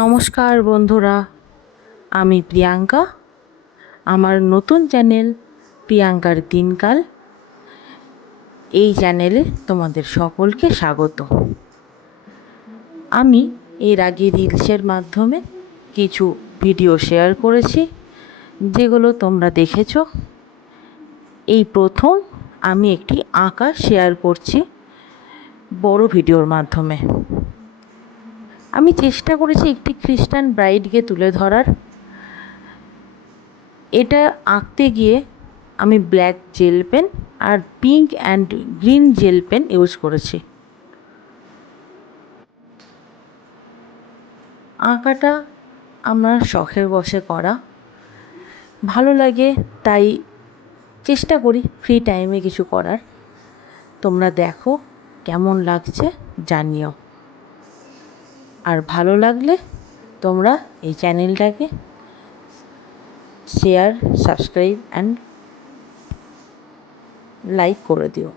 নমস্কার বন্ধুরা, আমি প্রিয়াঙ্কা। আমার নতুন চ্যানেল প্রিয়াঙ্কার দিনকাল, এই চ্যানেলে তোমাদের সকলকে স্বাগত। আমি এর আগে রিলসের মাধ্যমে কিছু ভিডিও শেয়ার করেছি, যেগুলো তোমরা দেখেছো। এই প্রথম আমি একটি আঁকা শেয়ার করছি বড় ভিডিওর মাধ্যমে। আমি চেষ্টা করেছি একটি খ্রিস্টান ব্রাইডকে তুলে ধরার। এটা আঁকতে গিয়ে আমি ব্ল্যাক জেল পেন আর pink and green gel pen use করেছি। আঁকাটা আমার শখের বশে করা, ভালো লাগে তাই চেষ্টা করি ফ্রি টাইমে কিছু করার। তোমরা দেখো কেমন লাগছে জানিও, আর ভালো লাগলে তোমরা এই চ্যানেলটাকে শেয়ার, সাবস্ক্রাইব অ্যান্ড লাইক করে দিও।